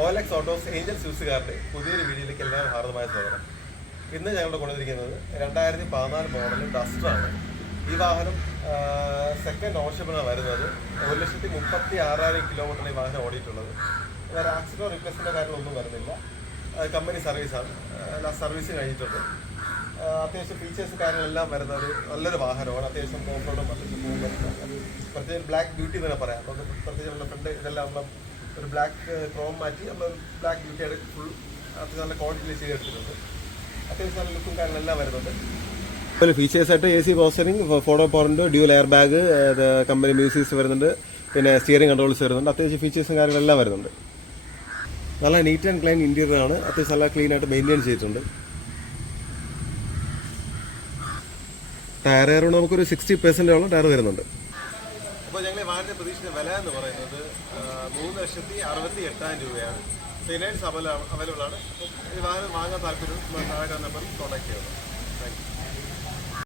OLX autos Angel സ്യൂസുകാരുടെ പുതിയൊരു വീഡിയോയിലേക്ക് എല്ലാവരും ഹാർദമായ സ്വാഗതം. ഇന്ന് ഞങ്ങളുടെ കൊണ്ടുവന്നിരിക്കുന്നത് 2014 മോഡൽ ഡസ്റ്ററാണ്. ഈ വാഹനം സെക്കൻഡ് ഓണർഷിപ്പിനാണ് വരുന്നത്. 1,36,000 കിലോമീറ്ററിന് ഈ വാഹനം ഓടിയിട്ടുള്ളത്. വേറെ ആക്സിഡൻറ്റോ റിപ്ലേസ്മെൻറ്റോ കാര്യങ്ങളൊന്നും വരുന്നില്ല. കമ്പനി സർവീസാണ്. സർവീസ് കഴിഞ്ഞിട്ടുണ്ട്. അത്യാവശ്യം ഫീച്ചേഴ്സ് കാര്യങ്ങളെല്ലാം വരുന്ന ഒരു നല്ലൊരു വാഹനമാണ്. അത്യാവശ്യം ഓഫ് റോഡും അത്യാവശ്യം പോകുമ്പോൾ പ്രത്യേകിച്ച് ബ്ലാക്ക് ബ്യൂട്ടി തന്നെ പറയാം. നമുക്ക് പ്രത്യേകിച്ച് ഫ്രണ്ട് ഇതെല്ലാം നമ്മൾ ഒരു ബ്ലാക്ക് ക്രോം മാറ്റി നമ്മൾ ബ്ലാക്ക് ബ്യൂട്ടിയുടെ ഫുൾ അത്യാവശ്യം നല്ല ക്വാളിറ്റിയിൽ ചെയ്തെടുത്തിട്ടുണ്ട്. അത്യാവശ്യം നല്ല ലുക്കും കാര്യങ്ങളെല്ലാം വരുന്നുണ്ട്. അതുപോലെ ഫീച്ചേഴ്സായിട്ട് AC പോസ്റ്ററിംഗ്, photo point, dual air bag, company മ്യൂസിക്സ് വരുന്നുണ്ട്. പിന്നെ സ്റ്റിയറിംഗ് കൺട്രോൾസ് വരുന്നുണ്ട്. അത്യാവശ്യം ഫീച്ചേഴ്സും കാര്യങ്ങളെല്ലാം വരുന്നുണ്ട്. നല്ല നീറ്റ് ആൻഡ് ക്ലീൻ ഇൻറ്റീരിയർ ആണ്. അത്യാവശ്യം നല്ല ക്ലീൻ ആയിട്ട് മെയിൻറ്റെയിൻ ചെയ്തിട്ടുണ്ട്. ടയർ നമുക്കൊരു 60% ടയർ വരുന്നുണ്ട്. അപ്പോൾ ഞങ്ങൾ ഈ വാഹനത്തെ പ്രതീക്ഷിച്ച വില എന്ന് പറയുന്നത് 3,68,000 രൂപയാണ്. ഫിനാൻസ് അവൈലബിൾ ആണ്. ഈ വാഹനം വാങ്ങാൻ താല്പര്യം താഴെ നമ്പറിൽ കോൺടാക്ട് ചെയ്യുന്നത്.